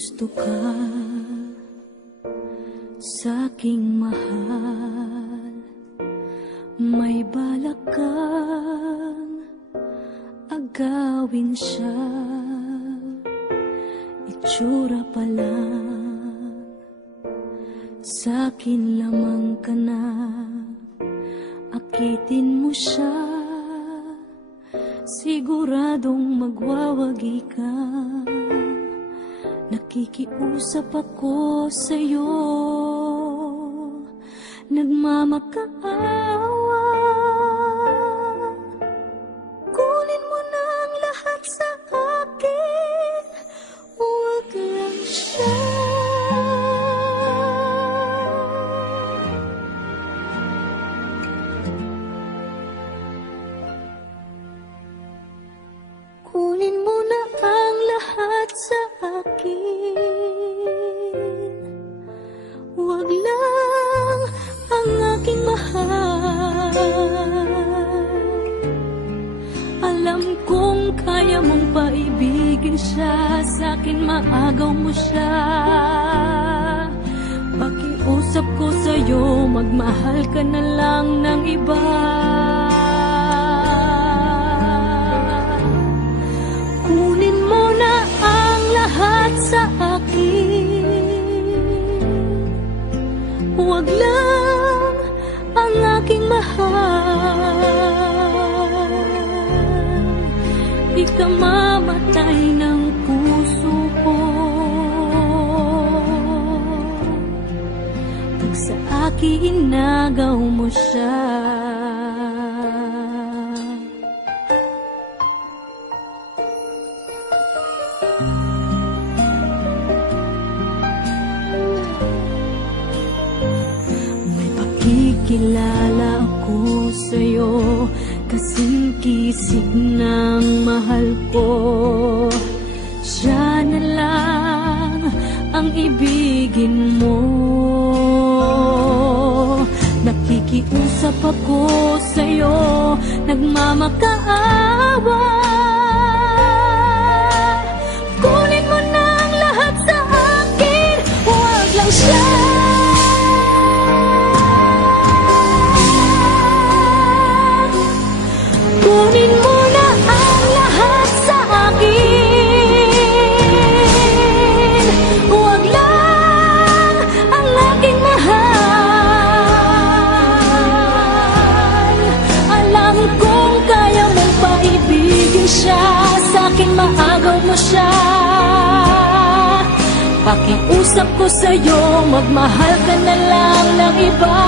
gusto ka sa'king mahal, may balak kang agawin siya. Itsura pa lang, sa'kin lamang ka na, akitin mo siya, siguradong magwawagi ka. Nakikiusap ako sa'yo, nagmamakaawa. Kunin mo na ang lahat sa akin, huwag lang siya. Kunin mo na ang lahat sa akin, huwag lang ang aking mahal. Alam kong kaya mong paibigin siya, sa'kin maagaw mo siya. Pakiusap ko sa'yo, magmahal ka na lang ng iba. Kunin mo na ang lahat sa akin, huwag lang ang aking mahal. Ikamamatay ng puso ko pag sa akin inagaw mo siya. Kilala ako sa'yo, kasing kisig ng mahal ko. Siya na lang ang ibigin mo. Nakikiusap ako sa'yo, nagmamakaawa. Kunin mo na ang lahat sa akin, huwag lang siya. Kunin mo na ang lahat sa akin, huwag lang ang aking mahal. Alam kong kaya mong paibigin siya, sa'kin maagaw mo siya. Pakiusap ko sa'yo, magmahal ka na lang ng iba.